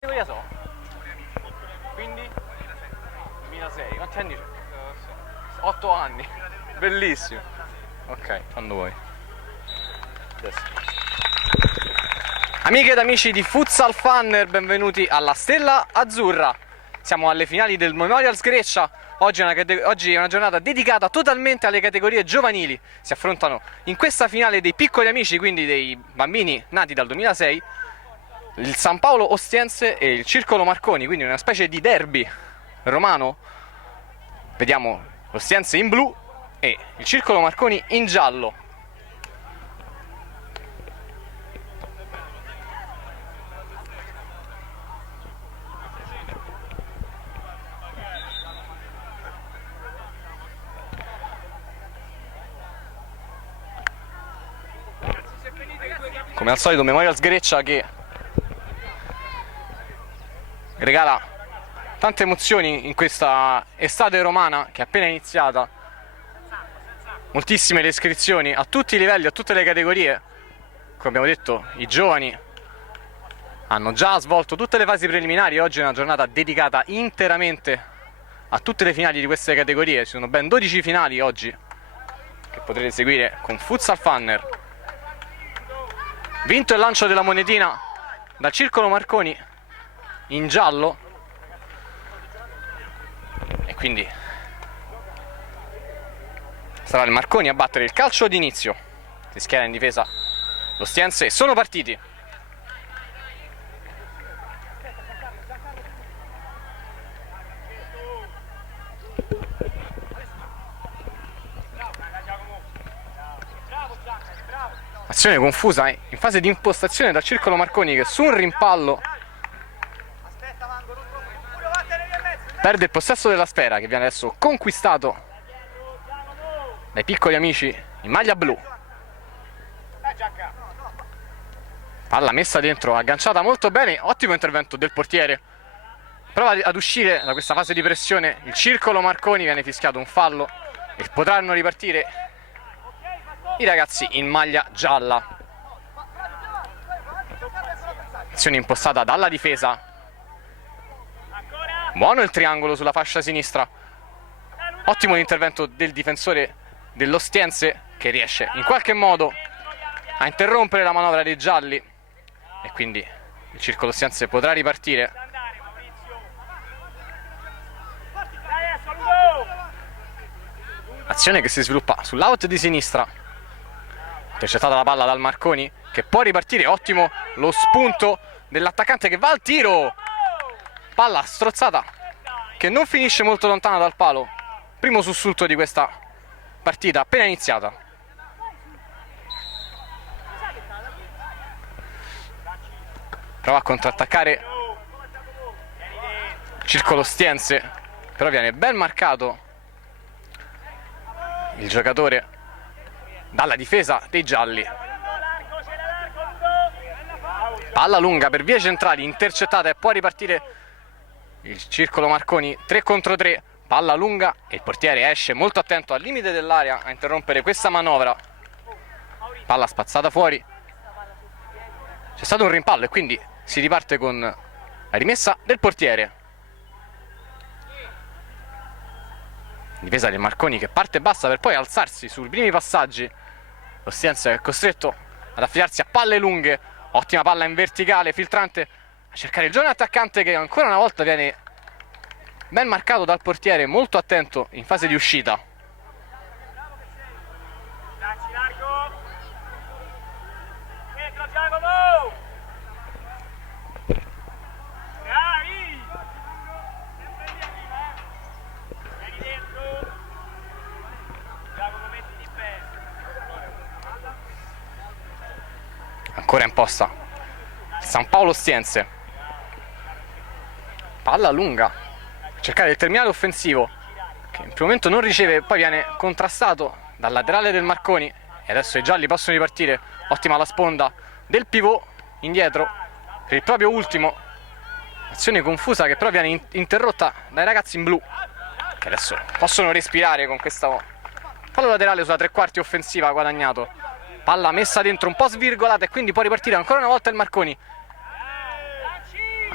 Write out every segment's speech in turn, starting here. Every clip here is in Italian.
categoria so? Quindi? 2006, quanti anni c'è? 8 anni, bellissimo. Ok, quando vuoi. Adesso. Amiche ed amici di Futsal Funner, benvenuti alla Stella Azzurra. Siamo alle finali del Memorial Sgreccia. Oggi è una giornata dedicata totalmente alle categorie giovanili. Si affrontano in questa finale dei piccoli amici, quindi dei bambini nati dal 2006, il San Paolo Ostiense e il Circolo Marconi, quindi una specie di derby romano. Vediamo l'Ostiense in blu e il Circolo Marconi in giallo. Come al solito Memorial Sgreccia che regala tante emozioni in questa estate romana che è appena iniziata. Moltissime le iscrizioni a tutti i livelli, a tutte le categorie. Come abbiamo detto, i giovani hanno già svolto tutte le fasi preliminari. Oggi è una giornata dedicata interamente a tutte le finali di queste categorie. Ci sono ben 12 finali oggi che potrete seguire con Futsal Funner. Vinto il lancio della monetina dal Circolo Marconi in giallo, e quindi sarà il Marconi a battere il calcio d'inizio. Si schiera in difesa l'Ostiense e sono partiti. Azione confusa in fase di impostazione dal Circolo Marconi che su un rimpallo perde il possesso della sfera, che viene adesso conquistato dai piccoli amici in maglia blu. Palla messa dentro, agganciata molto bene, ottimo intervento del portiere. Prova ad uscire da questa fase di pressione il Circolo Marconi, viene fischiato un fallo e potranno ripartire i ragazzi in maglia gialla. Azione impostata dalla difesa. Buono il triangolo sulla fascia sinistra. Ottimo l'intervento del difensore dell'Ostiense che riesce in qualche modo a interrompere la manovra dei gialli e quindi il Circolo Ostiense potrà ripartire. Azione che si sviluppa sull'out di sinistra. Intercettata la palla dal Marconi che può ripartire. Ottimo lo spunto dell'attaccante che va al tiro. Palla strozzata che non finisce molto lontana dal palo. Primo sussulto di questa partita appena iniziata. Prova a contrattaccare Circolo Ostiense, però viene ben marcato il giocatore dalla difesa dei gialli. Palla lunga per vie centrali, intercettata e può ripartire il Circolo Marconi 3 contro 3. Palla lunga e il portiere esce molto attento al limite dell'area a interrompere questa manovra. Palla spazzata fuori. C'è stato un rimpallo e quindi si riparte con la rimessa del portiere. Difesa del Marconi che parte bassa per poi alzarsi sui primi passaggi. L'Ostiense è costretto ad affidarsi a palle lunghe. Ottima palla in verticale, filtrante a cercare il giovane attaccante che ancora una volta viene ben marcato dal portiere, molto attento in fase di uscita. Ancora in posta San Paolo Ostiense. Palla lunga per cercare il terminale offensivo che in primo momento non riceve, poi viene contrastato dal laterale del Marconi e adesso i gialli possono ripartire. Ottima la sponda del pivot indietro per il proprio ultimo. Azione confusa che però viene interrotta dai ragazzi in blu che adesso possono respirare con questa palla laterale sulla tre quarti offensiva guadagnato. Palla messa dentro un po' svirgolata e quindi può ripartire ancora una volta il Marconi.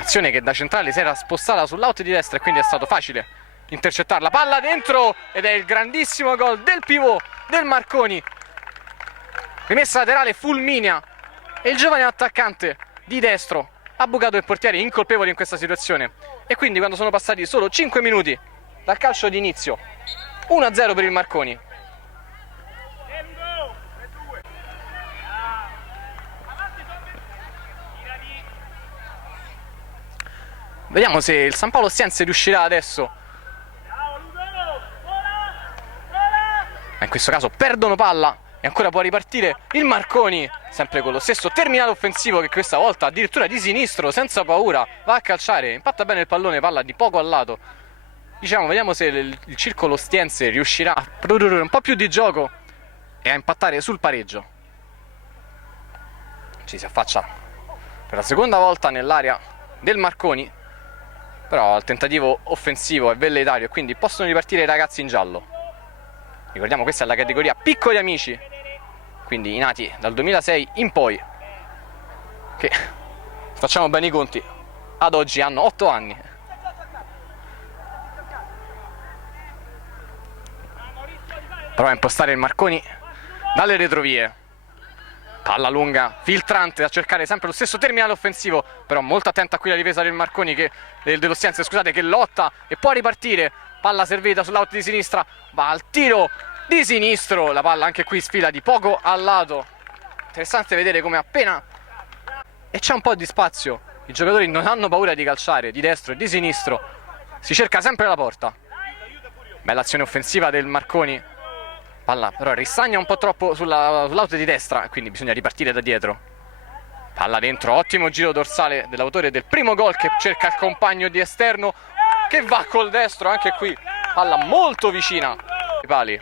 Azione che da centrale si era spostata sull'out di destra e quindi è stato facile intercettarla. Palla dentro ed è il grandissimo gol del pivot del Marconi. Rimessa laterale fulminea e il giovane attaccante di destro ha bucato il portiere, incolpevole in questa situazione. E quindi quando sono passati solo 5 minuti dal calcio di inizio, 1-0 per il Marconi. Vediamo se il San Paolo Ostiense riuscirà adesso. In questo caso perdono palla e ancora può ripartire il Marconi, sempre con lo stesso terminale offensivo che questa volta addirittura di sinistro, senza paura, va a calciare, impatta bene il pallone, palla di poco al lato. Diciamo, vediamo se il circolo Ostiense riuscirà a produrre un po' più di gioco e a impattare sul pareggio. Ci si affaccia per la seconda volta nell'area del Marconi, però il tentativo offensivo è velleitario e quindi possono ripartire i ragazzi in giallo. Ricordiamo, questa è la categoria piccoli amici, quindi i nati dal 2006 in poi, che, facciamo bene i conti, ad oggi hanno 8 anni. Prova a impostare il Marconi dalle retrovie. Palla lunga, filtrante, a cercare sempre lo stesso terminale offensivo, però molto attenta qui la difesa del Marconi, dell'Ostiense, scusate, che lotta e può ripartire. Palla servita sull'out di sinistra, va al tiro di sinistro, la palla anche qui sfila di poco al lato. Interessante vedere come appena e c'è un po' di spazio, i giocatori non hanno paura di calciare di destro e di sinistro, si cerca sempre la porta. Bella azione offensiva del Marconi. Palla però ristagna un po' troppo sull'auto di destra, quindi bisogna ripartire da dietro. Palla dentro, ottimo giro dorsale dell'autore del primo gol che cerca il compagno di esterno, che va col destro anche qui. Palla molto vicina ai pali.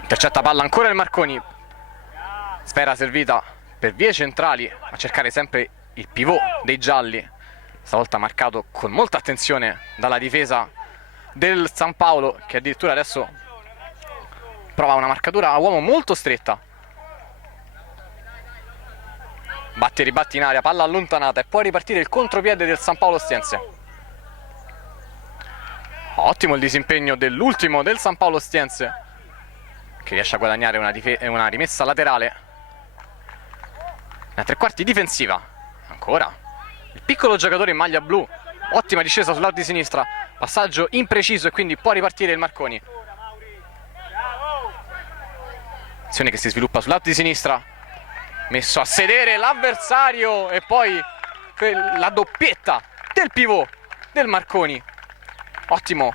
Intercetta palla ancora il Marconi. Sfera servita per vie centrali, a cercare sempre il pivot dei gialli, stavolta marcato con molta attenzione dalla difesa del San Paolo, che addirittura adesso prova una marcatura a uomo molto stretta. Batte e ribatti in aria, palla allontanata e può ripartire il contropiede del San Paolo Ostiense. Ottimo il disimpegno dell'ultimo del San Paolo Ostiense, che riesce a guadagnare una rimessa laterale. Una tre quarti difensiva. Ancora il piccolo giocatore in maglia blu, ottima discesa sul lato di sinistra, passaggio impreciso e quindi può ripartire il Marconi. Azione che si sviluppa sul lato di sinistra, messo a sedere l'avversario e poi la doppietta del pivot del Marconi. Ottimo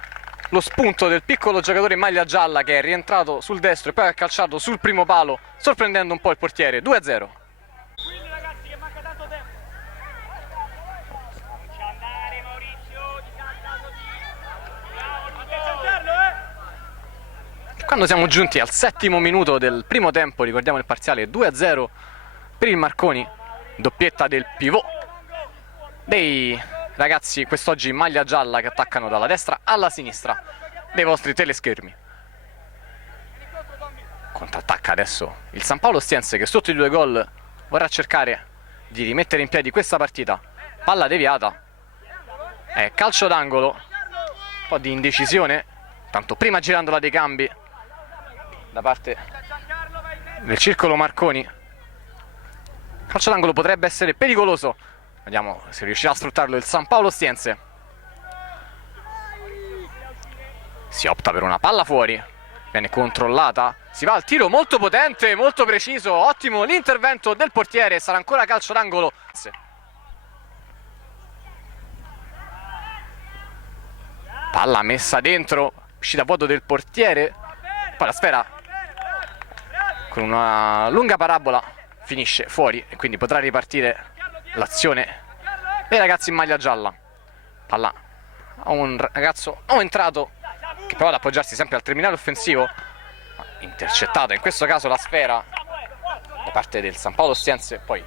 lo spunto del piccolo giocatore in maglia gialla, che è rientrato sul destro e poi ha calciato sul primo palo, sorprendendo un po' il portiere. 2-0. Quando siamo giunti al 7° minuto del primo tempo, ricordiamo il parziale 2-0 per il Marconi, doppietta del pivot dei ragazzi quest'oggi in maglia gialla che attaccano dalla destra alla sinistra dei vostri teleschermi. Contrattacca adesso il San Paolo Ostiense, che sotto i 2 gol vorrà cercare di rimettere in piedi questa partita. Palla deviata, è calcio d'angolo, un po' di indecisione, tanto prima girandola dei cambi da parte del circolo Marconi. Calcio d'angolo potrebbe essere pericoloso, vediamo se riuscirà a sfruttarlo il San Paolo Ostiense. Si opta per una palla fuori, viene controllata, si va al tiro molto potente, molto preciso, ottimo l'intervento del portiere, sarà ancora calcio d'angolo. Palla messa dentro, uscita a vuoto del portiere, poi la sfera con una lunga parabola finisce fuori e quindi potrà ripartire l'azione dei ragazzi in maglia gialla. Palla a un ragazzo non entrato che prova ad appoggiarsi sempre al terminale offensivo, intercettato in questo caso la sfera da parte del San Paolo Ostiense, poi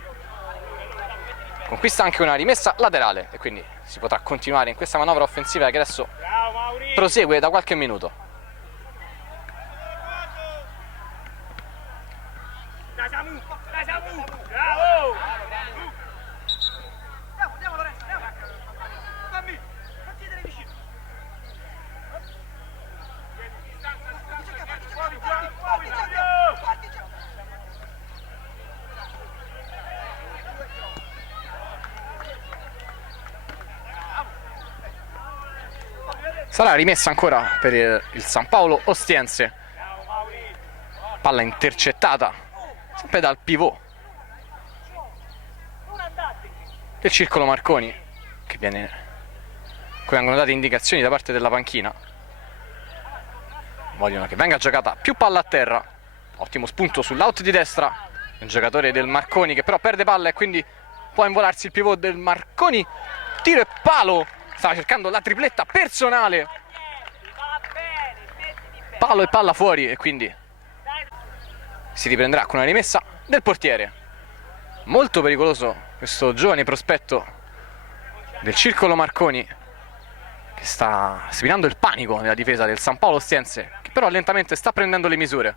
conquista anche una rimessa laterale e quindi si potrà continuare in questa manovra offensiva che adesso prosegue da qualche minuto. Sarà rimessa ancora per il San Paolo Ostiense. Palla intercettata sempre dal pivot del Circolo Marconi, cui vengono date indicazioni da parte della panchina. Vogliono che venga giocata più palla a terra. Ottimo spunto sull'out di destra, un giocatore del Marconi che però perde palla e quindi può involarsi il pivot del Marconi. Tiro e palo, stava cercando la tripletta personale, palo e palla fuori, e quindi si riprenderà con una rimessa del portiere. Molto pericoloso questo giovane prospetto del Circolo Marconi, che sta spinando il panico nella difesa del San Paolo Ostiense, che però lentamente sta prendendo le misure.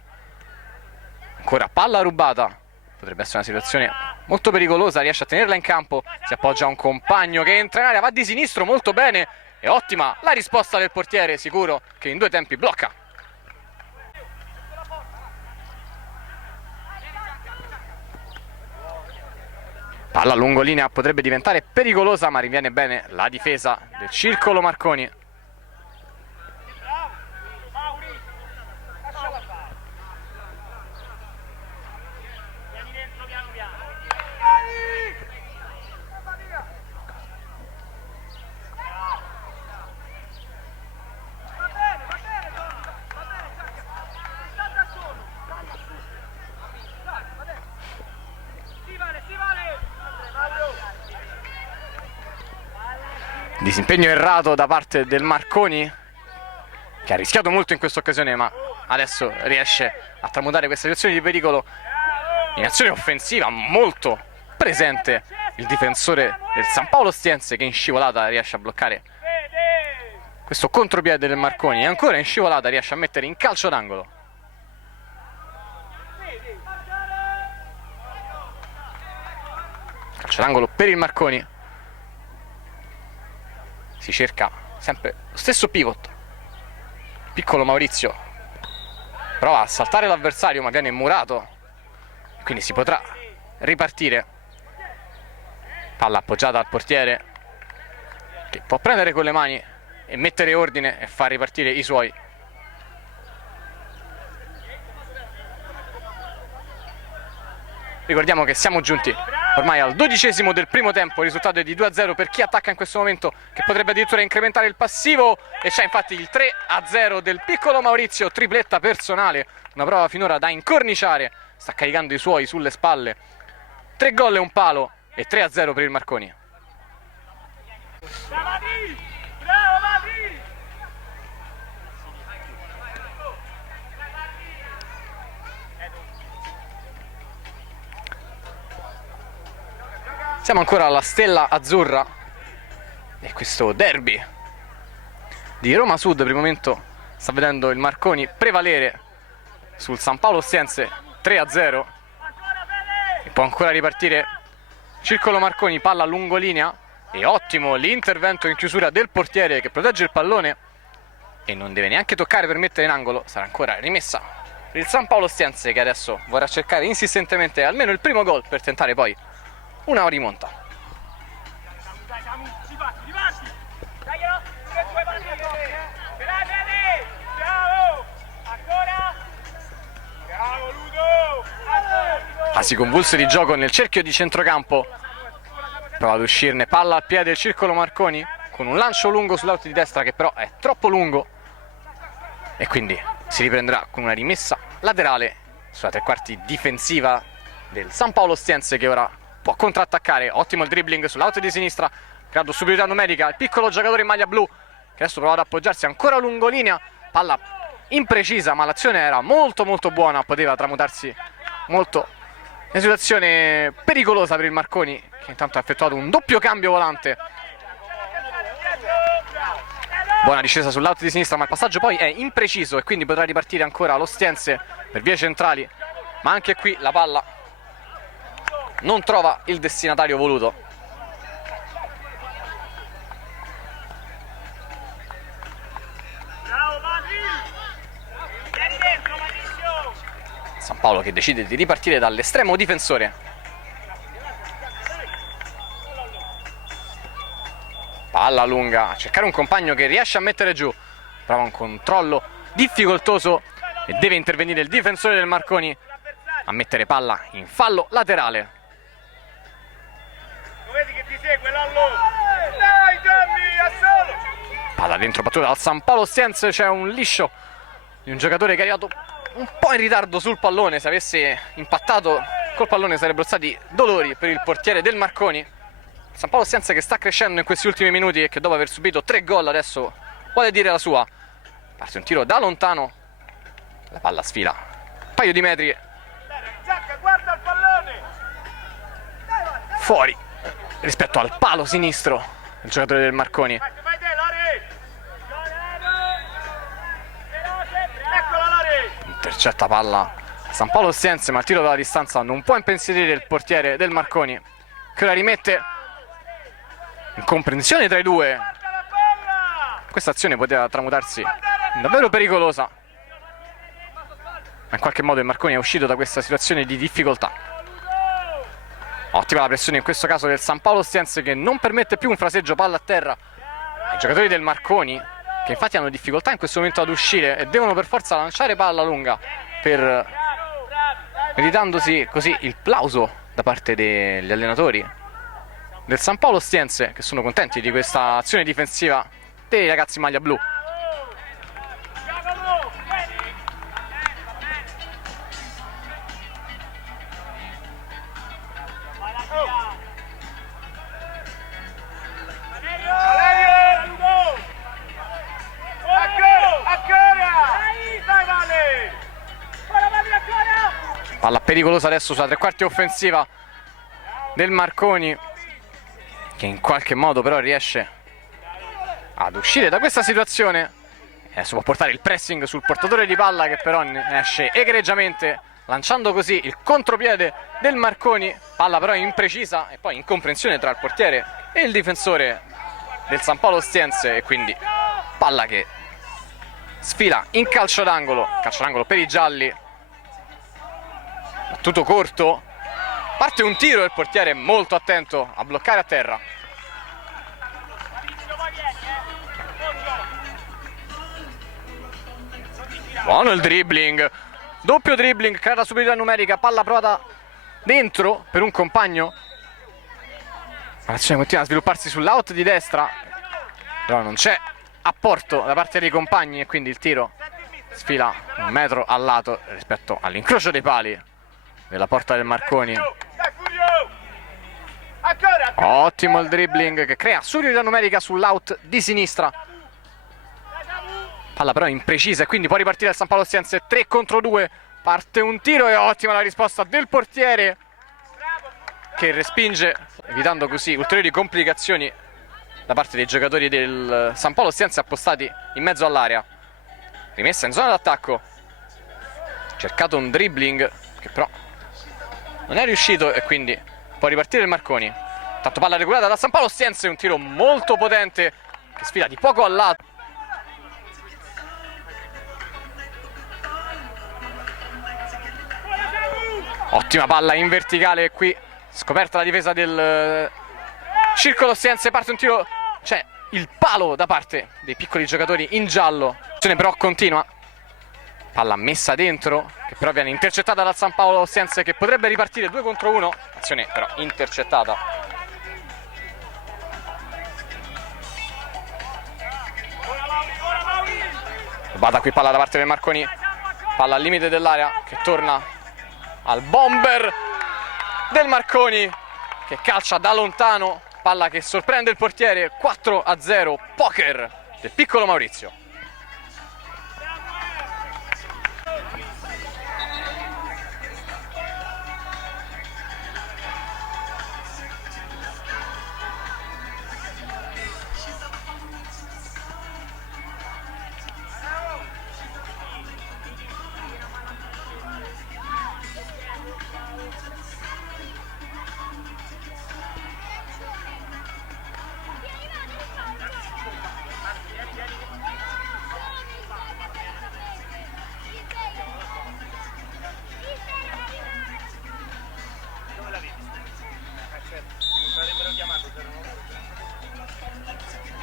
Ancora palla rubata, potrebbe essere una situazione molto pericolosa, riesce a tenerla in campo, si appoggia a un compagno che entra in area, va di sinistro molto bene, e ottima la risposta del portiere, sicuro che in due tempi blocca. Palla lungolinea, potrebbe diventare pericolosa, ma rinviene bene la difesa del Circolo Marconi. Disimpegno errato da parte del Marconi, che ha rischiato molto in questa occasione, ma adesso riesce a tramutare questa situazione di pericolo in azione offensiva. Molto presente il difensore del San Paolo Ostiense, che in scivolata riesce a bloccare questo contropiede del Marconi, e ancora in scivolata riesce a mettere in calcio d'angolo. Calcio d'angolo per il Marconi. Si cerca sempre lo stesso pivot. Piccolo Maurizio prova a saltare l'avversario, ma viene murato, quindi si potrà ripartire. Palla appoggiata al portiere, che può prendere con le mani e mettere ordine e far ripartire i suoi. Ricordiamo che siamo giunti ormai al 12° del primo tempo, il risultato è di 2-0 per chi attacca in questo momento, che potrebbe addirittura incrementare il passivo, e c'è infatti il 3-0 del piccolo Maurizio, tripletta personale, una prova finora da incorniciare, sta caricando i suoi sulle spalle. 3 gol e un palo, e 3-0 per il Marconi. Siamo ancora alla Stella Azzurra e questo derby di Roma Sud per il momento sta vedendo il Marconi prevalere sul San Paolo Ostiense 3-0, e può ancora ripartire Circolo Marconi. Palla lungolinea, e ottimo l'intervento in chiusura del portiere, che protegge il pallone e non deve neanche toccare per mettere in angolo. Sarà ancora rimessa per il San Paolo Ostiense, che adesso vorrà cercare insistentemente almeno il primo gol per tentare poi una rimonta. Fasi convulse di gioco nel cerchio di centrocampo, prova ad uscirne, palla al piede del Circolo Marconi con un lancio lungo sull'out di destra, che però è troppo lungo, e quindi si riprenderà con una rimessa laterale sulla tre quarti difensiva del San Paolo Ostiense, che ora può contrattaccare. Ottimo il dribbling sull'out di sinistra, creando superiorità numerica il piccolo giocatore in maglia blu, che adesso prova ad appoggiarsi ancora lungolinea, palla imprecisa, ma l'azione era molto buona, poteva tramutarsi molto in una situazione pericolosa per il Marconi, che intanto ha effettuato un doppio cambio volante. Buona discesa sull'out di sinistra, ma il passaggio poi è impreciso e quindi potrà ripartire ancora l'Ostiense per vie centrali. ma anche qui la palla non trova il destinatario voluto. San Paolo che decide di ripartire dall'estremo difensore. Palla lunga, a cercare un compagno che riesce a mettere giù. Prova un controllo difficoltoso e deve intervenire il difensore del Marconi a mettere palla in fallo laterale. Vedi che ti segue Lallo. Dai Gianni, a solo. Palla dentro battuta dal San Paolo Ostiense, c'è un liscio di un giocatore che è arrivato un po' in ritardo sul pallone. Se avesse impattato col pallone sarebbero stati dolori per il portiere del Marconi. San Paolo Ostiense che sta crescendo in questi ultimi minuti e che dopo aver subito 3 gol adesso vuole dire la sua. Parte un tiro da lontano, la palla sfila un paio di metri Guarda il pallone. fuori rispetto al palo sinistro del giocatore del Marconi. Vai te, Lore. Eccola Lore. Intercetta palla San Paolo Ostiense, ma il tiro dalla distanza non può impensierire il portiere del Marconi, che ora rimette in comprensione tra i due. Guarda la palla. Questa azione poteva tramutarsi in davvero pericolosa, ma in qualche modo il Marconi è uscito da questa situazione di difficoltà. Ottima la pressione in questo caso del San Paolo Ostiense, che non permette più un fraseggio palla a terra ai giocatori del Marconi, che infatti hanno difficoltà in questo momento ad uscire e devono per forza lanciare palla lunga, meritandosi così il plauso da parte degli allenatori del San Paolo Ostiense, che sono contenti di questa azione difensiva dei ragazzi in maglia blu. Palla pericolosa adesso sulla tre quarti offensiva del Marconi, che in qualche modo però riesce ad uscire da questa situazione. Adesso può portare il pressing sul portatore di palla, che però ne esce egregiamente, lanciando così il contropiede del Marconi. Palla però imprecisa e poi incomprensione tra il portiere e il difensore del San Paolo Ostiense, e quindi palla che sfila in calcio d'angolo per i gialli. Battuto corto, parte un tiro e il portiere è molto attento a bloccare a terra. Buono il dribbling, doppio dribbling, creata superiorità numerica, palla provata dentro per un compagno. L'azione continua a svilupparsi sull'out di destra, però non c'è apporto da parte dei compagni e quindi il tiro sfila un metro al lato rispetto all'incrocio dei pali della porta del Marconi. Ottimo il dribbling che crea superiorità numerica sull'out di sinistra. Palla però imprecisa e quindi può ripartire il San Paolo Ostiense. 3 contro 2, parte un tiro e ottima la risposta del portiere, che respinge, evitando così ulteriori complicazioni da parte dei giocatori del San Paolo Ostiense appostati in mezzo all'area. Rimessa in zona d'attacco, cercato un dribbling che però non è riuscito e quindi può ripartire il Marconi. Tanto palla regolata da San Paolo Ostiense, un tiro molto potente che sfila di poco al lato. Ottima palla in verticale qui, scoperta la difesa del Circolo Ostiense, parte un tiro, c'è il palo da parte dei piccoli giocatori in giallo. L'azione però continua, palla messa dentro che però viene intercettata dal San Paolo Ostiense, che potrebbe ripartire 2 contro 1, azione però intercettata. Rubata qui palla da parte del Marconi, palla al limite dell'area che torna al bomber del Marconi, che calcia da lontano, palla che sorprende il portiere. 4-0, poker del piccolo Maurizio.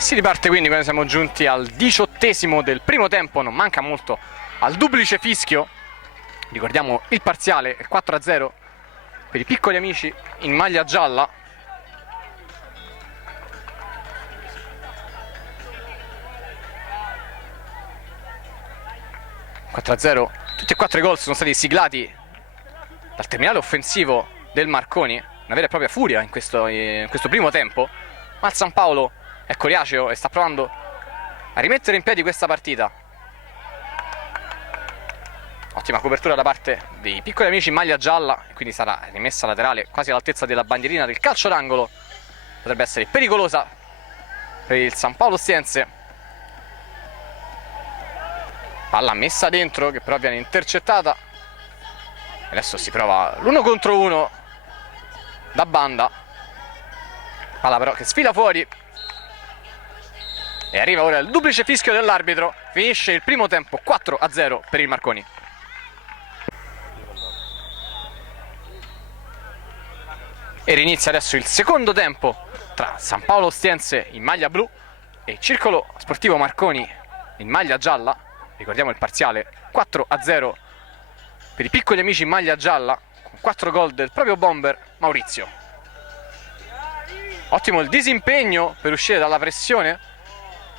Si riparte quindi quando siamo giunti al 18° del primo tempo, non manca molto al duplice fischio. Ricordiamo il parziale, è 4-0 per i piccoli amici in maglia gialla. Tutti e 4 i gol sono stati siglati dal terminale offensivo del Marconi, una vera e propria furia in questo primo tempo, ma il San Paolo è coriaceo e sta provando a rimettere in piedi questa partita. Ottima copertura da parte dei piccoli amici in maglia gialla, e quindi sarà rimessa laterale quasi all'altezza della bandierina del calcio d'angolo. Potrebbe essere pericolosa per il San Paolo Ostiense. Palla messa dentro che però viene intercettata. Adesso si prova l'1 contro 1 da banda. Palla però che sfila fuori. E arriva ora il duplice fischio dell'arbitro. Finisce il primo tempo 4-0 per il Marconi. E rinizia adesso il secondo tempo tra San Paolo Ostiense in maglia blu e Circolo Sportivo Marconi in maglia gialla. Ricordiamo il parziale 4-0 per i piccoli amici in maglia gialla, con 4 gol del proprio bomber Maurizio. Ottimo il disimpegno per uscire dalla pressione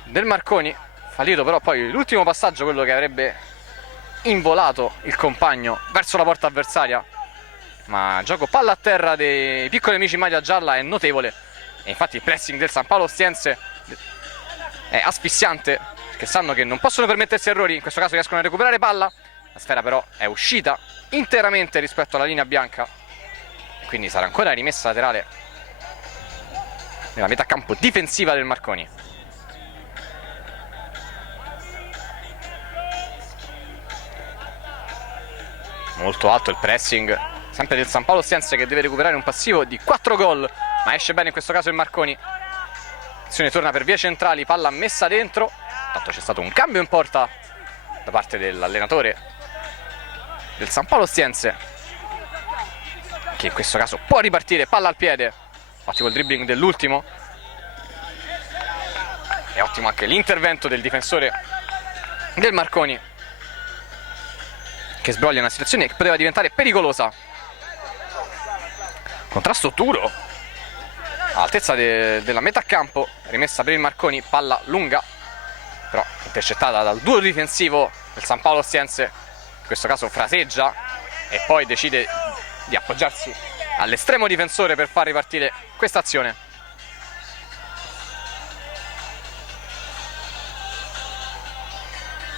del Marconi, fallito però poi l'ultimo passaggio, quello che avrebbe involato il compagno verso la porta avversaria. Ma gioco palla a terra dei piccoli amici in maglia gialla è notevole, e infatti il pressing del San Paolo Ostiense è asfissiante, perché sanno che non possono permettersi errori. In questo caso riescono a recuperare palla, la sfera però è uscita interamente rispetto alla linea bianca, quindi sarà ancora rimessa laterale nella metà campo difensiva del Marconi. Molto alto il pressing sempre del San Paolo Ostiense, che deve recuperare un passivo di 4 gol, ma esce bene in questo caso il Marconi. Azione torna per vie centrali, palla messa dentro. Intanto c'è stato un cambio in porta da parte dell'allenatore del San Paolo Ostiense, che in questo caso può ripartire, palla al piede. Ottimo il dribbling dell'ultimo, e ottimo anche l'intervento del difensore del Marconi, che sbroglia una situazione che poteva diventare pericolosa. Contrasto duro all'altezza della metà campo, rimessa per il Marconi, palla lunga però intercettata dal duo difensivo del San Paolo Ostiense. In questo caso fraseggia e poi decide di appoggiarsi all'estremo difensore per far ripartire questa azione.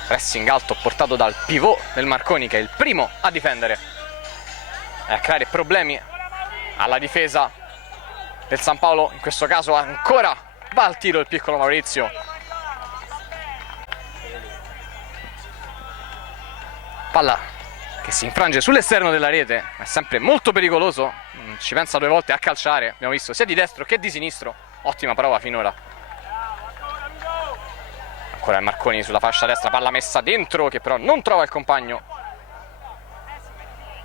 Pressing alto portato dal pivot del Marconi, che è il primo a difendere e a creare problemi alla difesa del San Paolo. In questo caso ancora va al tiro il piccolo Maurizio. Palla che si infrange sull'esterno della rete, è sempre molto pericoloso, ci pensa 2 volte a calciare, abbiamo visto sia di destro che di sinistro. Ottima prova finora. Ancora il Marconi sulla fascia destra, palla messa dentro che però non trova il compagno.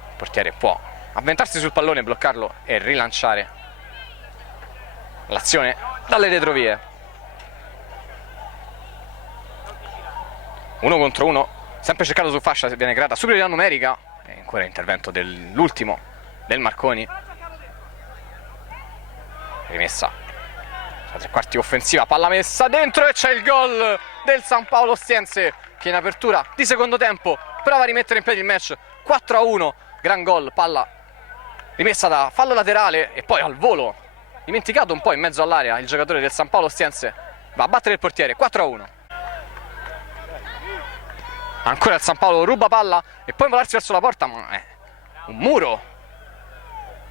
Il portiere può avventarsi sul pallone, bloccarlo e rilanciare l'azione dalle retrovie. 1 contro 1, sempre cercato su fascia, viene creata superiorità numerica, e ancora intervento dell'ultimo del Marconi. Rimessa a 3/4 offensiva, palla messa dentro e c'è il gol del San Paolo Ostiense, che in apertura di secondo tempo prova a rimettere in piedi il match. 4-1, gran gol, palla rimessa da fallo laterale e poi al volo, dimenticato un po' in mezzo all'area il giocatore del San Paolo Ostiense, va a battere il portiere. 4-1. Ancora il San Paolo ruba palla e poi involarsi verso la porta, ma è un muro.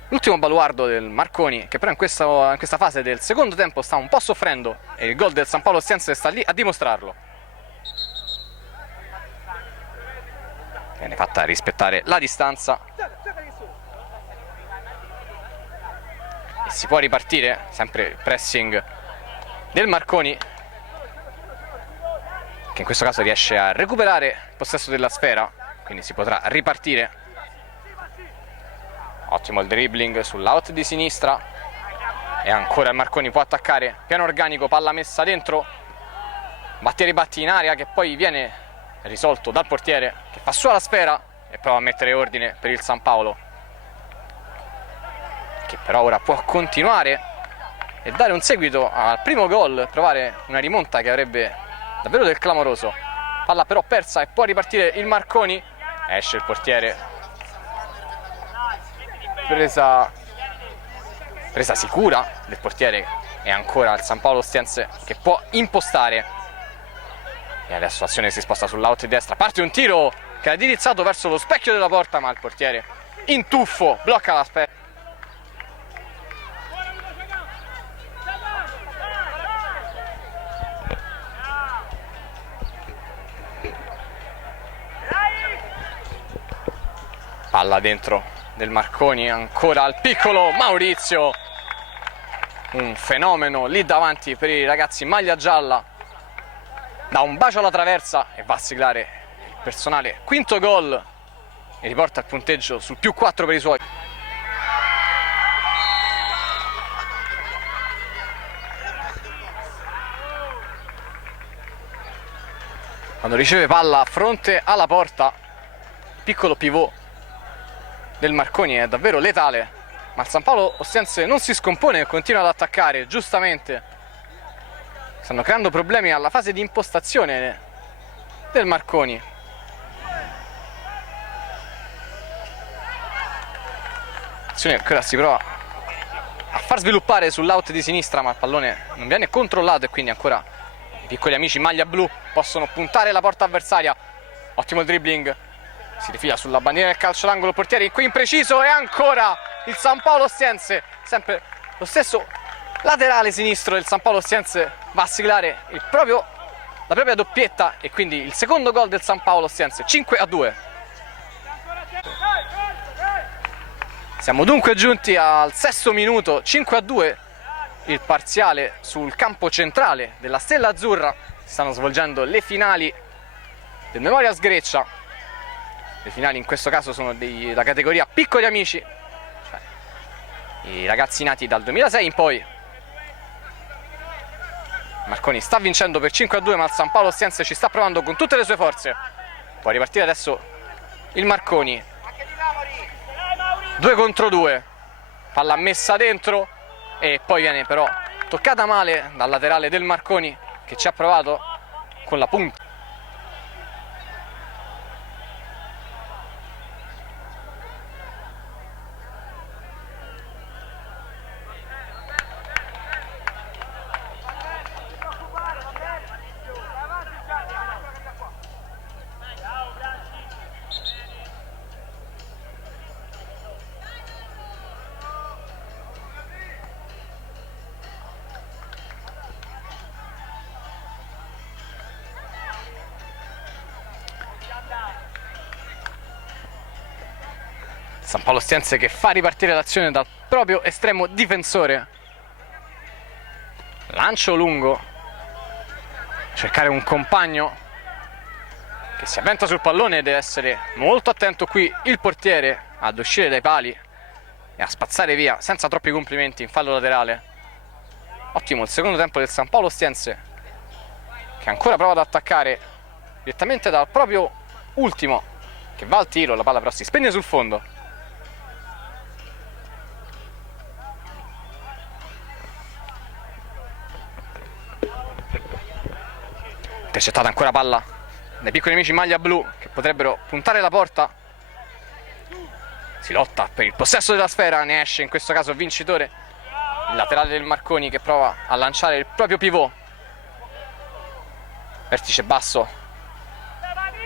L'ultimo baluardo del Marconi, che però in questa fase del secondo tempo sta un po' soffrendo, e il gol del San Paolo Ostiense sta lì a dimostrarlo. Viene fatta rispettare la distanza e si può ripartire. Sempre il pressing del Marconi, che in questo caso riesce a recuperare il possesso della sfera, quindi si potrà ripartire. Ottimo il dribbling sull'out di sinistra, E ancora il Marconi può attaccare, piano organico, palla messa dentro, Battieri batti in aria che poi viene risolto dal portiere che fa sua la sfera e prova a mettere ordine per il San Paolo, che però ora può continuare e dare un seguito al primo gol, provare una rimonta che avrebbe davvero del clamoroso. Palla però persa e può ripartire il Marconi, esce il portiere, presa sicura del portiere, e ancora il San Paolo Ostiense che può impostare. E adesso l'azione si sposta sull'out di destra, parte un tiro che è indirizzato verso lo specchio della porta, ma il portiere in tuffo blocca la sfera. Palla dentro del Marconi, ancora al piccolo Maurizio, un fenomeno lì davanti per i ragazzi in maglia gialla, dà un bacio alla traversa e va a siglare il personale quinto gol e riporta il punteggio sul +4 per i suoi. Quando riceve palla a fronte alla porta, il piccolo pivot del Marconi è davvero letale, ma il San Paolo Ostiense non si scompone e continua ad attaccare, giustamente. Stanno creando problemi alla fase di impostazione del Marconi. Azione che ora si prova a far sviluppare sull'out di sinistra, ma il pallone non viene controllato e quindi ancora i piccoli amici in maglia blu possono puntare la porta avversaria. Ottimo il dribbling, si rifila sulla bandiera del calcio d'angolo il portiere, qui impreciso, e ancora il San Paolo Ostiense, sempre lo stesso laterale sinistro del San Paolo Ostiense va a siglare la propria doppietta e quindi il secondo gol del San Paolo Ostiense, 5-2. Siamo dunque giunti al sesto minuto, 5-2 il parziale sul campo centrale della Stella Azzurra. Si stanno svolgendo le finali del Memorial Sgreccia. Le finali in questo caso sono della categoria piccoli amici, cioè i ragazzi nati dal 2006 in poi. Marconi sta vincendo per 5-2, ma il San Paolo Ostiense ci sta provando con tutte le sue forze. Può ripartire adesso il Marconi, 2 contro 2, palla messa dentro e poi viene però toccata male dal laterale del Marconi che ci ha provato con la punta. San Paolo Ostiense che fa ripartire l'azione dal proprio estremo difensore. Lancio lungo, cercare un compagno che si avventa sul pallone, deve essere molto attento qui il portiere ad uscire dai pali e a spazzare via senza troppi complimenti in fallo laterale. Ottimo il secondo tempo del San Paolo Ostiense, che ancora prova ad attaccare direttamente dal proprio ultimo, che va al tiro, la palla però si spegne sul fondo. Intercettata ancora palla dai piccoli amici in maglia blu che potrebbero puntare la porta. Si lotta per il possesso della sfera, ne esce in questo caso vincitore il laterale del Marconi che prova a lanciare il proprio pivot. Vertice basso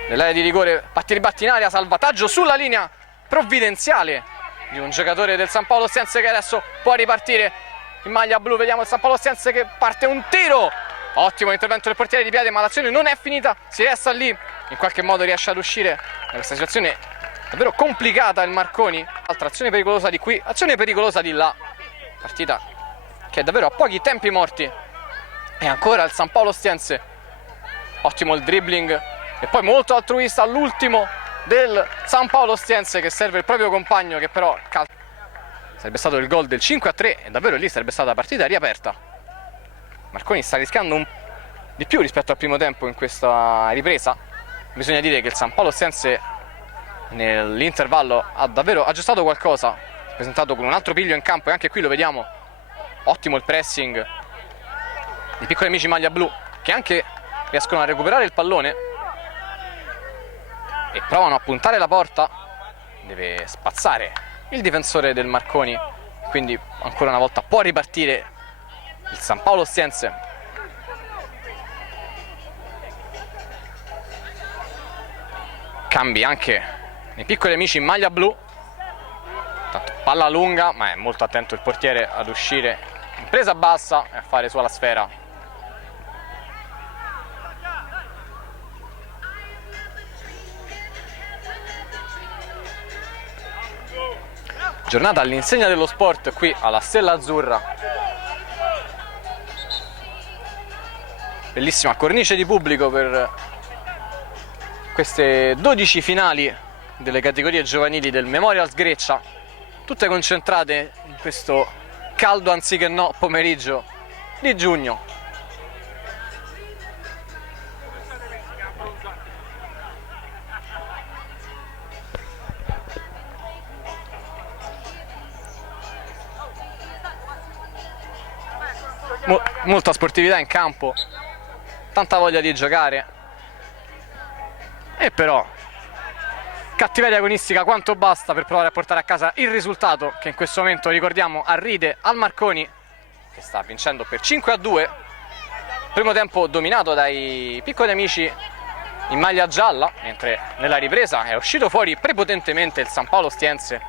nell'area di rigore, Battieri batti in aria, salvataggio sulla linea provvidenziale di un giocatore del San Paolo Ostiense che adesso può ripartire in maglia blu. Vediamo il San Paolo Ostiense che parte un tiro. Ottimo intervento del portiere di piede, ma l'azione non è finita, si resta lì, in qualche modo riesce ad uscire da questa situazione davvero complicata il Marconi. Altra azione pericolosa di qui, azione pericolosa di là. Partita che è davvero a pochi tempi morti. E ancora il San Paolo Ostiense. Ottimo il dribbling e poi molto altruista all'ultimo del San Paolo Ostiense che serve il proprio compagno che però sarebbe stato il gol del 5-3 e davvero lì sarebbe stata la partita riaperta. Marconi sta rischiando di più rispetto al primo tempo in questa ripresa. Bisogna dire che il San Paolo Ostiense nell'intervallo ha davvero aggiustato qualcosa, si è presentato con un altro piglio in campo e anche qui lo vediamo, ottimo il pressing dei piccoli amici maglia blu, che anche riescono a recuperare il pallone e provano a puntare la porta. Deve spazzare il difensore del Marconi, quindi ancora una volta può ripartire il San Paolo Ostiense. Cambi anche nei piccoli amici in maglia blu. Tanto palla lunga, ma è molto attento il portiere ad uscire in presa bassa e a fare su alla sfera. Giornata all'insegna dello sport qui alla Stella Azzurra. Bellissima cornice di pubblico per queste 12 finali delle categorie giovanili del Memorial Sgreccia, tutte concentrate in questo caldo anziché no pomeriggio di giugno. Molta sportività in campo, tanta voglia di giocare e però cattiveria agonistica quanto basta per provare a portare a casa il risultato che in questo momento, ricordiamo, arride al Marconi, che sta vincendo per 5-2. Primo tempo dominato dai piccoli amici in maglia gialla, mentre nella ripresa è uscito fuori prepotentemente il San Paolo Ostiense,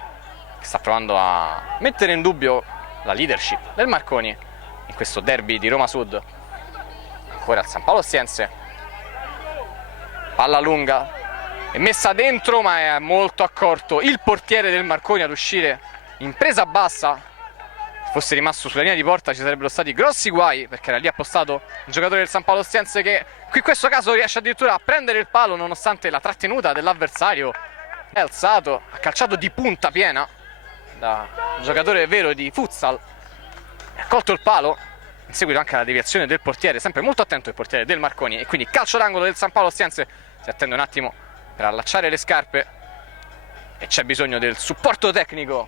che sta provando a mettere in dubbio la leadership del Marconi in questo derby di Roma Sud. Ancora il San Paolo Ostiense, palla lunga è messa dentro, ma è molto accorto il portiere del Marconi ad uscire in presa bassa. Se fosse rimasto sulla linea di porta ci sarebbero stati grossi guai, perché era lì appostato un giocatore del San Paolo Ostiense che qui in questo caso riesce addirittura a prendere il palo nonostante la trattenuta dell'avversario. È alzato, ha calciato di punta piena da un giocatore vero di futsal, ha colto il palo in seguito anche alla deviazione del portiere, sempre molto attento il portiere del Marconi, e quindi calcio d'angolo del San Paolo Ostiense. Si attende un attimo per allacciare le scarpe e c'è bisogno del supporto tecnico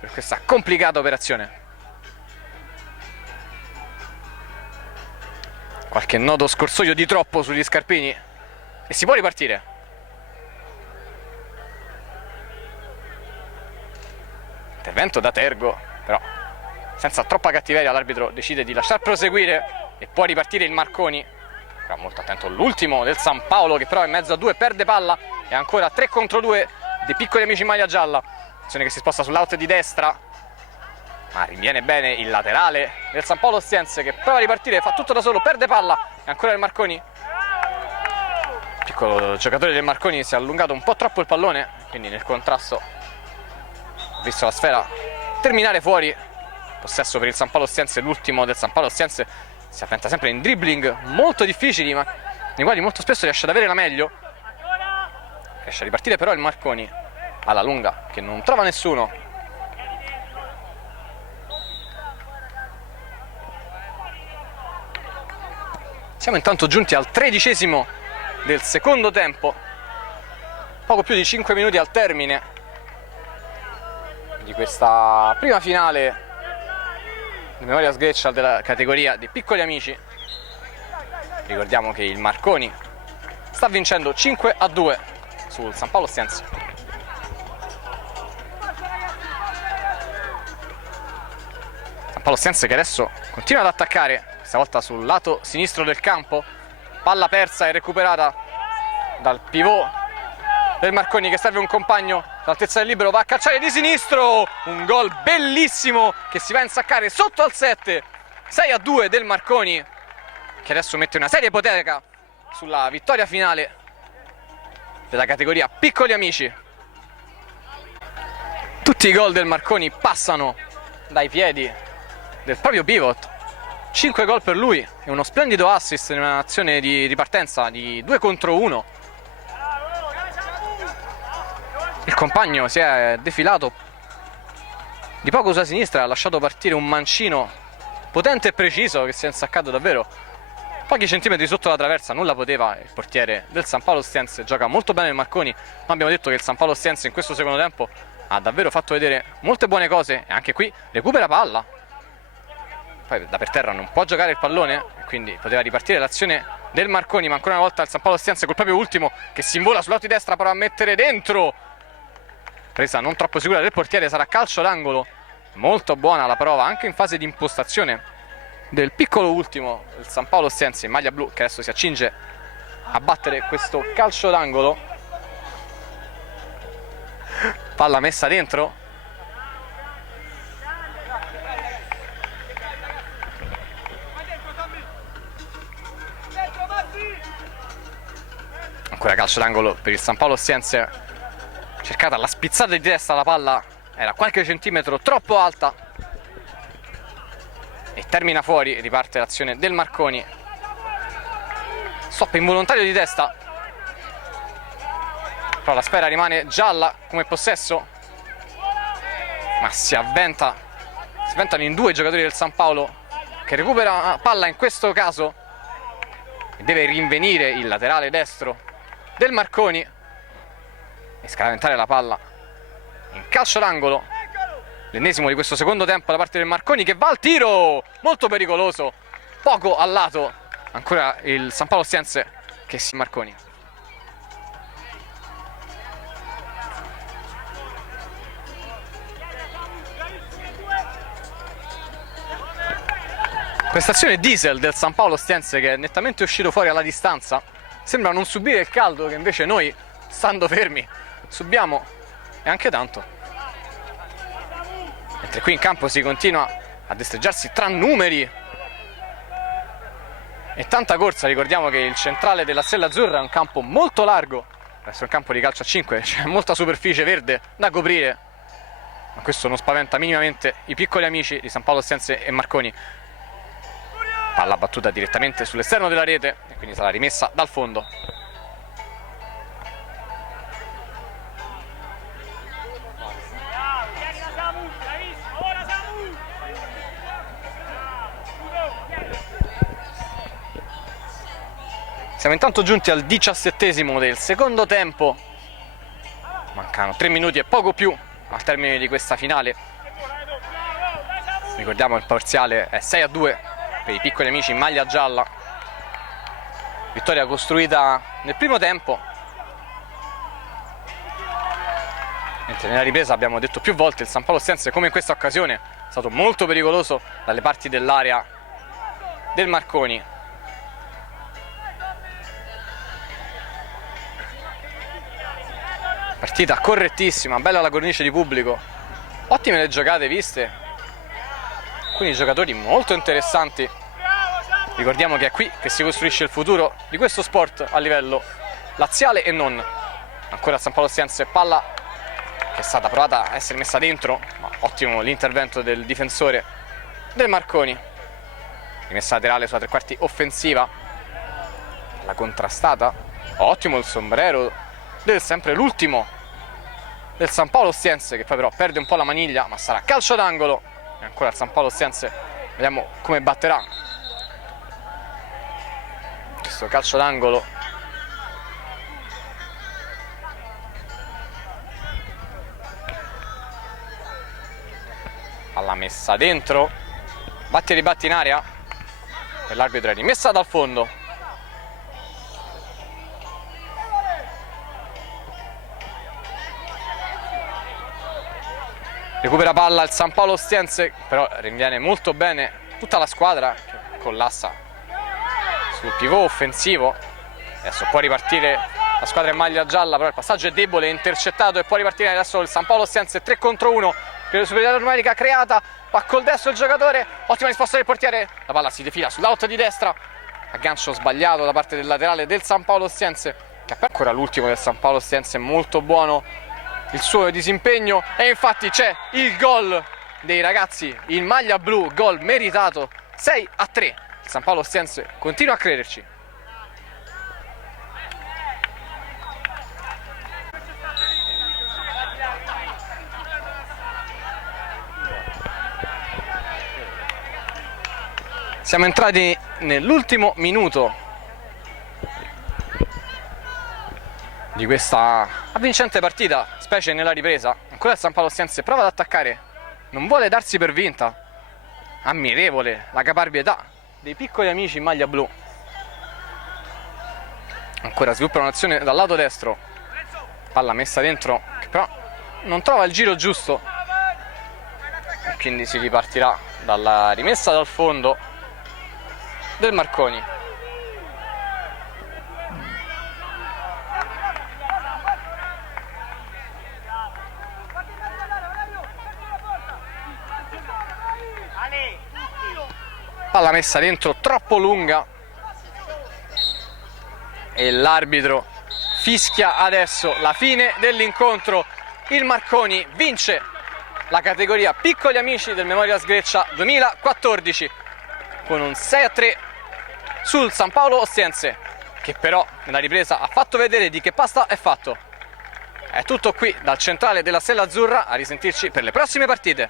per questa complicata operazione. Qualche nodo scorsoio di troppo sugli scarpini e si può ripartire. Intervento da Tergo, però senza troppa cattiveria l'arbitro decide di lasciar proseguire e può ripartire il Marconi. Però molto attento l'ultimo del San Paolo, che però in mezzo a due perde palla e ancora 3 contro 2 dei piccoli amici in maglia gialla. Azione che si sposta sull'out di destra, ma rinviene bene il laterale del San Paolo Ostiense, che prova a ripartire, fa tutto da solo, perde palla e ancora il Marconi. Il piccolo giocatore del Marconi si è allungato un po' troppo il pallone, quindi nel contrasto ha visto la sfera terminare fuori. Possesso per il San Paolo Ostiense, l'ultimo del San Paolo Ostiense si affronta sempre in dribbling molto difficili, ma nei quali molto spesso riesce ad avere la meglio. Riesce a ripartire però il Marconi alla lunga, che non trova nessuno. Siamo intanto giunti al 13° del secondo tempo, poco più di 5 minuti al termine di questa prima finale di Memorial Sgreccia della categoria dei piccoli amici. Ricordiamo che il Marconi sta vincendo 5-2 sul San Paolo Ostiense. San Paolo Ostiense che adesso continua ad attaccare, questa volta sul lato sinistro del campo. Palla persa e recuperata dal pivot del Marconi, che serve un compagno all'altezza del libero, va a calciare di sinistro, un gol bellissimo che si va a insaccare sotto al 7, 6-2 del Marconi, che adesso mette una seria ipoteca sulla vittoria finale della categoria piccoli amici. Tutti i gol del Marconi passano dai piedi del proprio pivot, 5 gol per lui e uno splendido assist in un'azione di ripartenza di 2 contro 1. Il compagno si è defilato di poco sulla sinistra, ha lasciato partire un mancino potente e preciso che si è insaccato davvero pochi centimetri sotto la traversa, nulla poteva il portiere del San Paolo Ostiense. Gioca molto bene il Marconi, ma abbiamo detto che il San Paolo Ostiense in questo secondo tempo ha davvero fatto vedere molte buone cose e anche qui recupera palla. Poi da per terra non può giocare il pallone, quindi poteva ripartire l'azione del Marconi, ma ancora una volta il San Paolo Ostiense col proprio ultimo che si invola sul lato di destra, prova a mettere dentro. Presa non troppo sicura del portiere, sarà calcio d'angolo. Molto buona la prova anche in fase di impostazione del piccolo ultimo del San Paolo Ostiense in maglia blu, che adesso si accinge a battere questo calcio d'angolo. Palla messa dentro. Ancora calcio d'angolo per il San Paolo Ostiense. Cercata alla spizzata di testa, la palla era qualche centimetro troppo alta e termina fuori. Riparte l'azione del Marconi. Stop involontario di testa, però la sfera rimane gialla come possesso, ma si avventano in due giocatori del San Paolo, che recupera palla in questo caso e deve rinvenire il laterale destro del Marconi e scaraventare la palla in calcio d'angolo. L'ennesimo di questo secondo tempo da parte del Marconi, che va al tiro, molto pericoloso, poco a lato. Ancora il San Paolo Ostiense che si Marconi. Prestazione diesel del San Paolo Ostiense, che è nettamente uscito fuori alla distanza. Sembra non subire il caldo che invece noi, stando fermi, subiamo, e anche tanto. Mentre qui in campo si continua a destreggiarsi tra numeri e tanta corsa. Ricordiamo che il centrale della Stella Azzurra è un campo molto largo, adesso è un campo di calcio a 5, c'è molta superficie verde da coprire, ma questo non spaventa minimamente i piccoli amici di San Paolo Ostiense e Marconi. Palla battuta direttamente sull'esterno della rete e quindi sarà rimessa dal fondo. Siamo intanto giunti al 17esimo del secondo tempo. Mancano 3 minuti e poco più al termine di questa finale. Ricordiamo il parziale è 6-2 per i piccoli amici in maglia gialla. Vittoria costruita nel primo tempo, mentre nella ripresa abbiamo detto più volte il San Paolo Ostiense, come in questa occasione, è stato molto pericoloso dalle parti dell'area del Marconi. Partita correttissima, bella la cornice di pubblico, ottime le giocate viste, alcuni giocatori molto interessanti. Ricordiamo che è qui che si costruisce il futuro di questo sport a livello laziale e non. Ancora San Paolo Ostiense, palla che è stata provata a essere messa dentro, ma ottimo l'intervento del difensore del Marconi. Rimessa laterale sulla tre quarti offensiva, la contrastata, ottimo il sombrero del sempre l'ultimo del San Paolo Ostiense, che poi però perde un po' la maniglia, ma sarà calcio d'angolo. E ancora il San Paolo Ostiense, vediamo come batterà questo calcio d'angolo. Palla messa dentro, batti e ribatti in area e l'arbitro è rimessa dal fondo. Recupera palla il San Paolo Ostiense, però rinviene molto bene tutta la squadra, che collassa sul pivot offensivo. Adesso può ripartire la squadra in maglia gialla, però il passaggio è debole, è intercettato e può ripartire adesso il San Paolo Ostiense 3 contro 1 per la superiorità numerica creata. Va col destro il giocatore, ottima risposta del portiere, la palla si defila sull'out di destra, aggancio sbagliato da parte del laterale del San Paolo Ostiense, che ancora l'ultimo del San Paolo Ostiense, molto buono il suo disimpegno, e infatti c'è il gol dei ragazzi in maglia blu, gol meritato, 6-3. Il San Paolo Ostiense continua a crederci. Siamo entrati nell'ultimo minuto di questa avvincente partita, specie nella ripresa. Ancora il San Paolo Ostiense prova ad attaccare, non vuole darsi per vinta. Ammirevole la caparbietà dei piccoli amici in maglia blu. Ancora sviluppa un'azione dal lato destro, palla messa dentro che però non trova il giro giusto e quindi si ripartirà dalla rimessa dal fondo del Marconi. Palla messa dentro troppo lunga e l'arbitro fischia adesso la fine dell'incontro. Il Marconi vince la categoria piccoli amici del Memorial Sgreccia 2014 con un 6-3 sul San Paolo Ostiense, che però nella ripresa ha fatto vedere di che pasta è fatto. È tutto qui dal centrale della Stella Azzurra, a risentirci per le prossime partite.